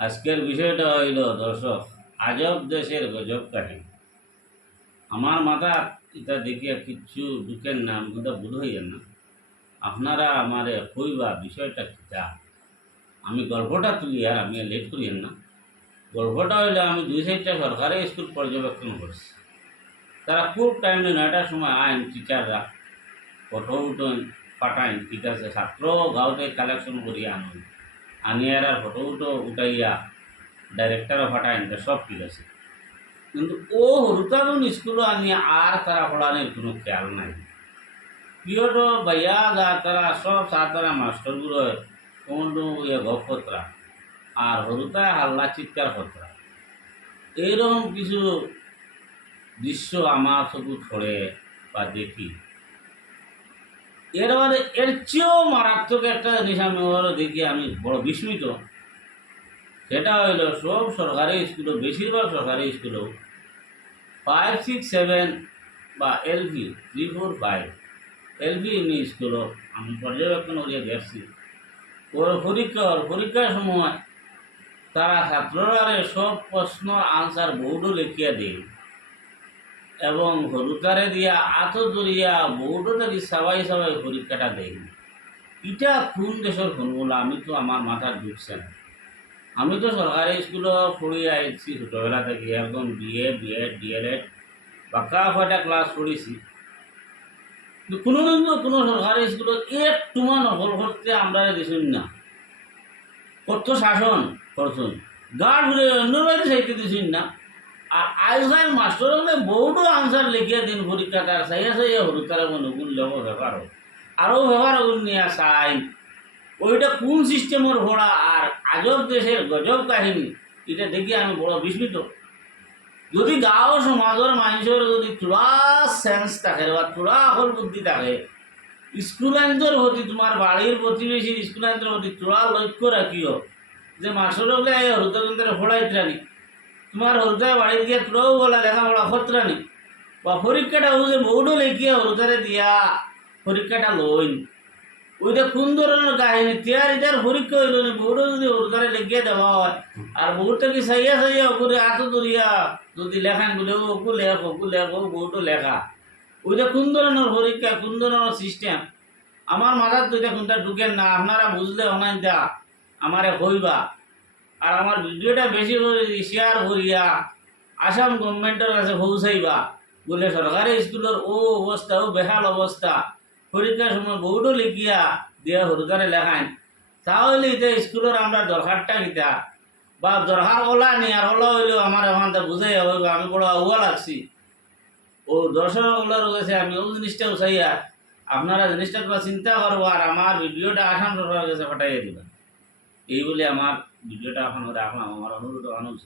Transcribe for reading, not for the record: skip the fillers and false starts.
আজকের বিষয়টা হইল দর্শক, আজব দেশের গজব কাহিনী। আমার মাথা এটা দেখিয়া কিচ্ছু ঢুকেন না, আমি কথা ভুল হইয়েন না। আপনারা আমারে কইবা বিষয়টা কিতা। আমি গল্পটা তুলি আর আমি লেট করিয়েন না। গল্পটা হইলে আমি 2-4টা সরকারি স্কুল পর্যবেক্ষণ করছি। তারা খুব টাইমে 9টার সময় আইন টিচাররা ফটো উঠোন পাঠাইন, ঠিক আছে, ছাত্র গাঁওতে কালেকশন করিয়া আনুন, আনিয়ার আর ফটো উঠাইয়া ডাইরেক্টরও ফাটাইন, সব ঠিক আছে। কিন্তু ও হরুতারুন স্কুলে আনি আর তারা পড়ানোর কোনো খেয়াল নাই। পিরিয়ডও ভাইয়া যা তারা সব তারা মাস্টারগুলো কোনো গপতরা আর হরুতায় হাল্লা চিৎকার কতরা, এইরকম কিছু দৃশ্য আমার চোখে ছড়ে বা দেখি। এর চেয়েও মারাত্মক একটা জিনিস আমি দেখি, আমি বড় বিস্মিত। সেটা হইল সব সরকারি স্কুলে, বেশিরভাগ সরকারি স্কুলেও 5, 6, 7 বা এলভি 3, 4, 5 এলভি এমনি স্কুলও আমি পর্যবেক্ষণ করিয়া দেখছি। ওর পরীক্ষার সময় তারা ছাত্ররা সব প্রশ্ন আনসার বোর্ডও লিখিয়া দেয় এবং হরুতারে দিয়া আত ধরিয়া বোর্ডও থেকে সবাই পরীক্ষাটা দেয়। এটা কোন দেশের ফর্মুলা আমি তো আমার মাথা ঢুকছে না। আমি তো সরকারি স্কুলে পড়িয়া আইছি ছোটোবেলা থেকে, একদম বিএ, বিএড, ডিএলএড বাঁকা কয়টা ক্লাস পড়েছি। কোনোদিন কোনো সরকারি স্কুলে একটু নকল করতে আমরা দিছুন না। কত শাসন করছুন, গার্ড ঘুরে অন্যবাড়ি চাইতে দিছুন না। আর আজকাল মাস্টার বহুটো আনসার লিখিয়া দিন পরীক্ষাটা চাইয়া হরুতারা নগুন লেব ব্যাপার আরও ব্যাপার নিয়ে চাই। ওইটা কোন সিস্টেমের ঘোড়া আর আজব দেশের গজব কাহিনী, এটা দেখি আমি বড় বিস্মিত। যদি গাঁও সমাজের মানুষের যদি তোলা সেন্স থাকে বা তোলা আকল বুদ্ধি থাকে, স্কুল আইনদের প্রতি, তোমার বাড়ির প্রতিবেশীর স্কুল আইনদের প্রতি তোলা লক্ষ্য রাখিও যে মাস্টার বলে হরুতারে পড়াইতরানি, তোমার হরুতায় বাড়ির গিয়ে তোরাও বলে লেখাপড়া করতরানি, বা পরীক্ষাটা যে বউডও লেখিয়া হরুতারে দিয়া পরীক্ষাটা লইন, ওইটা কোন ধরনের কাহিনী। ইটার পরীক্ষা হইল না, বউডও যদি হরুতারে লেখিয়া দেওয়া হয় আর বউটা কি চাইয়া ওপরে আত ধরিয়া যদি লেখান বলে ওকু লেখ ও বউটো লেখা, ওইটা কোন ধরনের পরীক্ষা, কোন ধরনের সিস্টেম, আমার মাথার তো এটা কোনটা ঢুকেন না। আপনারা বুঝলে অনাইনটা আমারে কইবা আর আমার ভিডিওটা বেশি করে শেয়ার করিয়া আসাম গভর্নমেন্টের কাছে পৌঁছাইবা, বলে সরকারি স্কুলের ও অবস্থা, ও বেহাল অবস্থা, পরীক্ষার সময় বহুটো লিখিয়া দিয়া হরুতারে লেখাইন। তাহলে এটা স্কুলের আমরা দরকারটা কিতা বা দরকার ওলা নি, আর ওলা হইলেও আমার এখানটা বুঝাই হইব আমি বড় আহুয়া লাগছি। ও দর্শকগুলোর কাছে আমি ওই জিনিসটাও চাইয়া আপনারা জিনিসটা চিন্তা করবো আর আমার ভিডিওটা আসাম সরকারের কাছে পাঠাইয়া দিবেন। এই বলে আমার ভিডিওটা এখন রাখলাম, আমার অনুরোধ অনুরোধ।